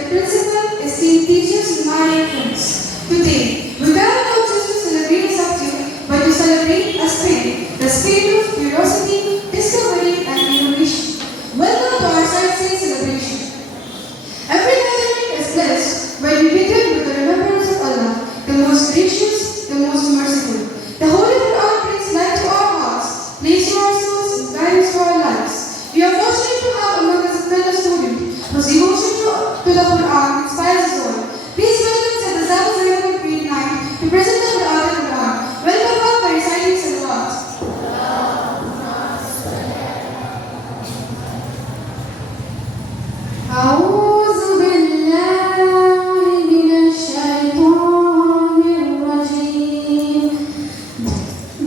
respected principal, esteemed teachers, and my friends. Today, we gather not just to celebrate a subject, but to celebrate a spirit, the spirit of curiosity, discovery, and innovation. Welcome to our Science Day celebration. Every gathering is blessed when we begin with the remembrance of Allah, the most gracious, the most merciful. The Holy Quran brings light to our hearts, place to our souls, and guidance to our lives. We are fortunate to have among us a fellow student whose devotion to the Quran inspires us all. Please welcome Sayyid Azab Zainab of grade 9 to present the Quran. Welcome her by reciting salawat. أعوذ بالله من الشيطان الرجيم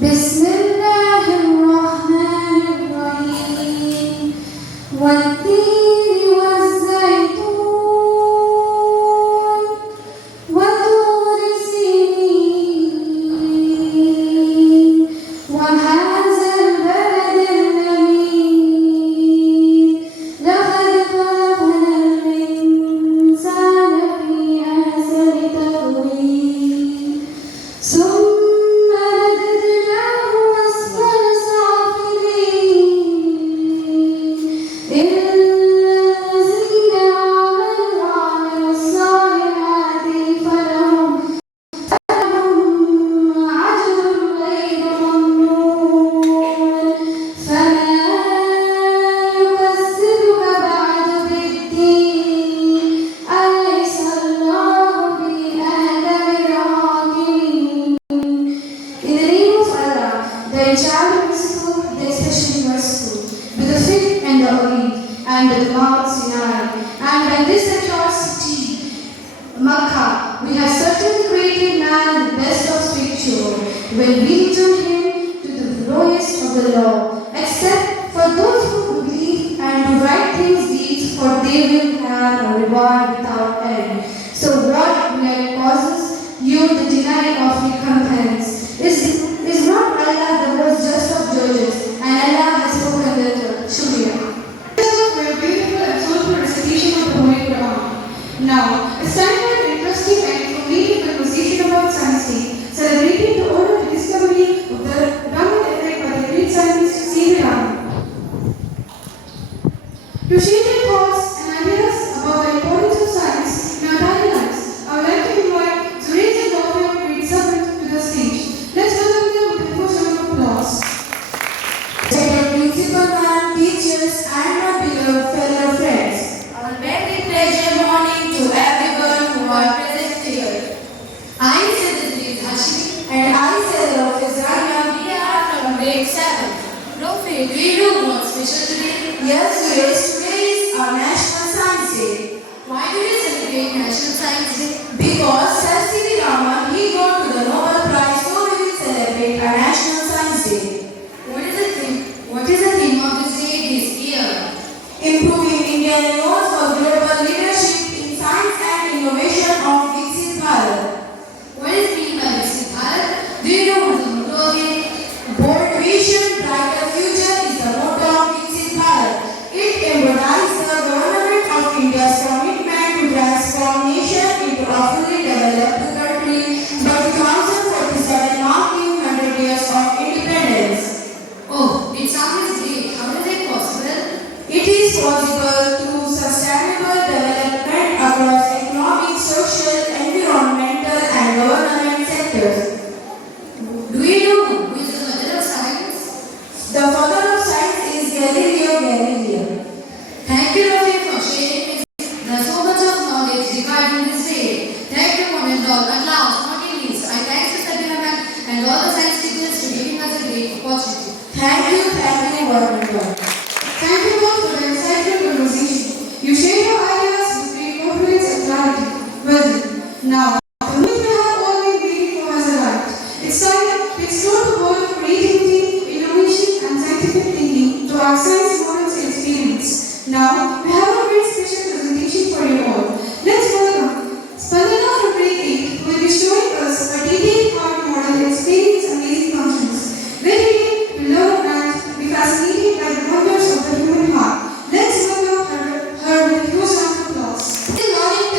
بسم الله الرحمن الرحيم والتين والزيتون وطور سينين وهذا البلد الأمين لقد خلقنا الإنسان في أحسن تقويم ثم رددناه أسفل سافلين إلا الذين آمنوا وعملوا الصالحات فلهم أجر غير ممنون فما يكذبك بعد بالدين أليس الله بأهدى الراحمين. In the name of Allah, the entirely merciful, the especially merciful, with the fifth and the Orient, and the Mount Sinai, and by this atrocity, Makkah, we have certainly created man the best of scripture, when we return him to the lowest of the law, except for those who believe and do right things deeds, for they will have a reward without end. So what will causes you the denial of recompense? Is not Allah the most just of judges, and Allah has spoken the truth. Shukriya. For a beautiful and soulful recitation of the Holy Quran. Now, it's time for an interesting and informative conversation about Science Day, celebrating the honor and discovery of the Raman effect by the great scientist C.V. Raman. To share their thoughts and ideas about the importance of science in our daily lives, I would like to invite Zureid and Dr. Grade 7 to the stage. Let's welcome them with a first round of applause. Respected principal ma'am, teachers, and my beloved fellow friends. A very pleasant morning to everyone who are present here. I am Sayyid Hashimi and I say of Israel. We are from grade 7. Rofi, do you know what's special today? Yes, today is our National Science Day. Why do we celebrate National Science Day? Because Sir C.V. Raman, he got to the Nobel Prize, so we will celebrate our National Science Day. What is the theme of this day this year? Improving Indian notes for global leadership in science and innovation of Viksit Bharat. What is meant by Viksit Bharat? Do you know what the motto of it? Bold vision, brighter future is the motto of Viksit Bharat. It embodies the government of India's commitment to transform nation into a fully developed country by 2047, marking 100 years of independence. Oh, it sounds great. How is it possible? It is possible through sustainable development across economic, social, environmental, and government sectors. Do you know who is the mother of science? The father of science is Galileo Galilei. Thank you, Rofi, for sharing there's so much of knowledge regarding this day. Thank you, Mohammed Dog. At last, not in least, I thank Mr. Biraman and all the science teachers for giving us a great opportunity. Thank you, wonderful. Thank you both for the insightful conversation. You shared your ideas with great confidence and clarity. Well done. Now, the moment we have all been waiting for has arrived. It's time to explore the world of creativity, innovation, and scientific thinking to our science models and experiments. Now, we have a very special presentation for you all. Let's welcome Spandana from grade 8, who will be showing us a detailed heart model explaining its amazing functions. Very to learn and be fascinated by the wonders of the human heart. Let's welcome her with a huge round of applause. Good morning,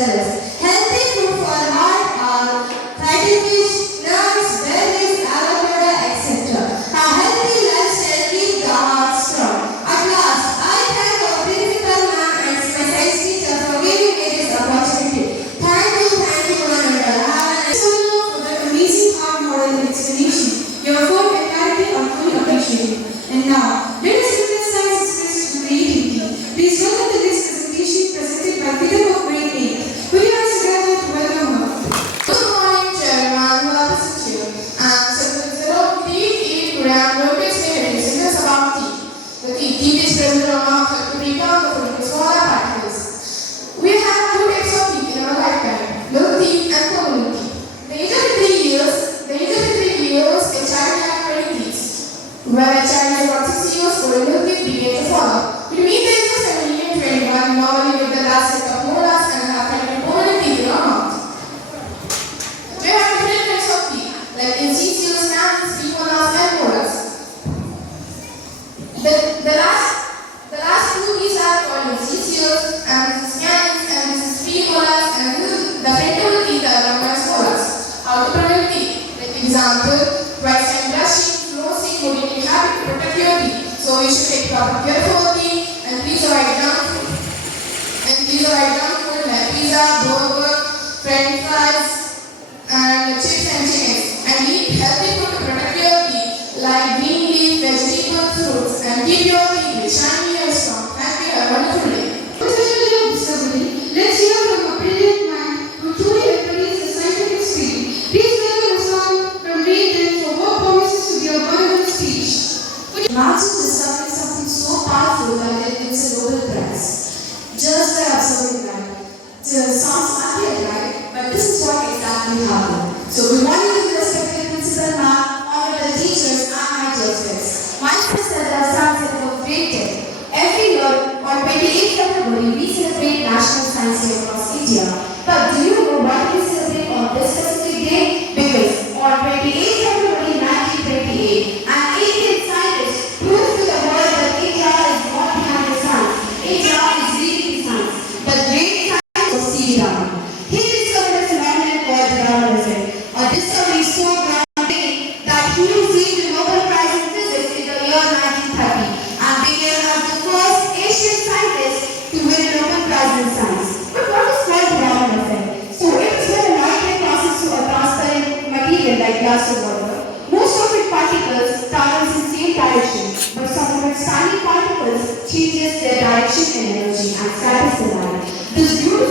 bestsellers. Healthy food for heart are fatty fish, nuts, berries, avocado, etc. A healthy lifestyle keeps the heart strong. At last, I thank our principal ma'am and my science teacher for giving me this opportunity. Thank you, Mananda. Have a nice For the amazing hard model explanation. Your effort and clarity are fully appreciated. And now, let us witness science expressed with creativity. Please welcome the next presentation presented by Peter of Grade 8. Would you like to gather to welcome her? Good morning, Chairman. Who are present here? And Secretary of the today I'm going to explain a sentence about tea. The tea is present on our to break down the food smaller particles. We have two types of tea in our lifetime: milk tea and coconut tea. The age of 3 years, a child has 20 teeth. When a child is about 6 years old, milk teeth begin to follow. Between the ages of 17 and 21, normally with the last set of molars and have 20 coconut teeth in our mouth. We have different types of teeth, like incisors, canines, premolars, and molars. The last two teeth are called incisors, and this is canines, and this is premolars, and the frontal teeth are known as molars. How to prevent teeth? Like example, twice time brushing, flossing would be habit to protect your teeth. So you should take proper care for teeth, and please avoid junk food. Like pizza, burger, french fries, and chips and chickens. And eat healthy food to protect your teeth, like green leaf, vegetables, fruits, and keep your teeth shiny and strong. Thank you. Have a wonderful day. Professional of discovery, let's hear from a brilliant man who truly embodies the scientific spirit. Please welcome a song from Grade 10 for what promises to be a wonderful speech. Imagine discovering something so powerful that it wins a Nobel Prize. Just by observing that. It sounds unreal, right? But this is what exactly happened. So good morning to the respected principal ma'am, honorable teachers, and my dear friends. Myself Sadra stands for Grade 10. Every year, on 28th February, we celebrate National Science Day across India. But do you know why we celebrate on this specific day? Because on 28th February 1928, an Indian scientist proved to the world that India is not behind the science. India is leading the science. The great scientist was C.V. Raman. He discovered a phenomenon called Raman effect, a discovery so groundbreaking that he received the Nobel Prize in Physics in the year 1930 and became as the first Asian scientist to win a Nobel Prize in Science. But what is called the Raman effect? So it is when a light ray passes through a transparent material like glass or water. Most of its particles travels in the same direction, but some of its tiny particles changes their direction and energy and scatters the light. This beautiful